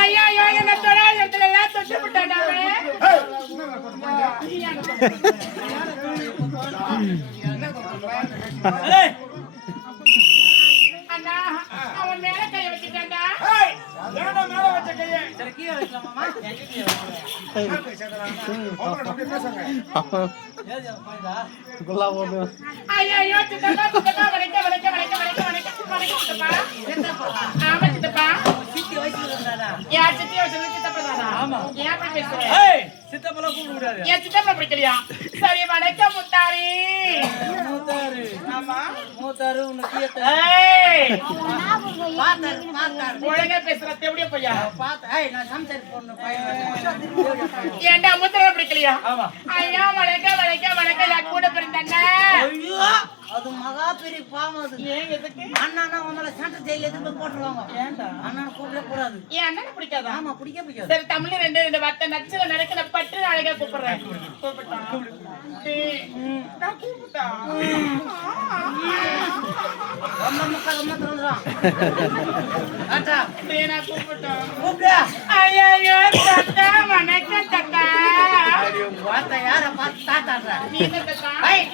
ஐயா என்ன தொட இடத்துல எல்லாம் தொட்டு விட்டாண்டாவே அண்ணா அவன் மேல கைய வச்சுட்டாண்டா மேல வச்ச கையை சரி கீழே வைக்கலாமா ஐயோ சித்தப்பா சித்தப்பா வளைக்க வளைக்க வளைக்க வளைக்க வளைக்க வளைக்க சித்தப்பா ஆமா சித்தப்பா சித்தி வயசுல இருந்தாடா யார் சித்தி வயசுல சித்தப்பா தானா ஆமா ஏன் அப்படி பேசுற ஏய் சித்தப்பலாம் கூப்பிட கூடாது ஏன் சித்தப்பா பிடிக்கலையா சரி வணக்கம் முத்தாரி மூத்தாரு ஆமா மூத்தாரு உனக்கு ஏய் பாத்தாரு ஒழுங்கா பேசுற தெவடிய பையா பாத்த ஏய் நான் சம்சாரி பொண்ணு பையன் ஏண்டா முத்திர பிடிக்கலையா ஆமா ஐயா வளைக்க வளைக்க வளைக்க நான் கூட பிறந்தண்ணா ஐயோ அது மகா பெரிய பாவம் அது ஏன் எதுக்கு அண்ணா உங்களை சென்ட்ரல் ஜெயில எதுக்கு போட்டுருவாங்க ஏன்டா அண்ணா கூப்பிட கூடாது ஏன் அண்ணனை பிடிக்காதா ஆமா பிடிக்காது சரி தமிழ்ல ரெண்டு வார்த்தை நச்சுல நடக்கிற பட்டு அழகா கூப்பிடுறேன் கூப்பிட்டான் நான் கூப்பிட்டான் ரொம்ப முக்கால் ரொம்ப தோன்றான் ஆட்டா நான் கூப்பிட்டான் கூப்பிடு ஐயோ தத்தா வணக்கம் தத்தா வார்த்தை யாரை பார்த்து தாத்தாடுற நீ என்ன தத்தா ஐய்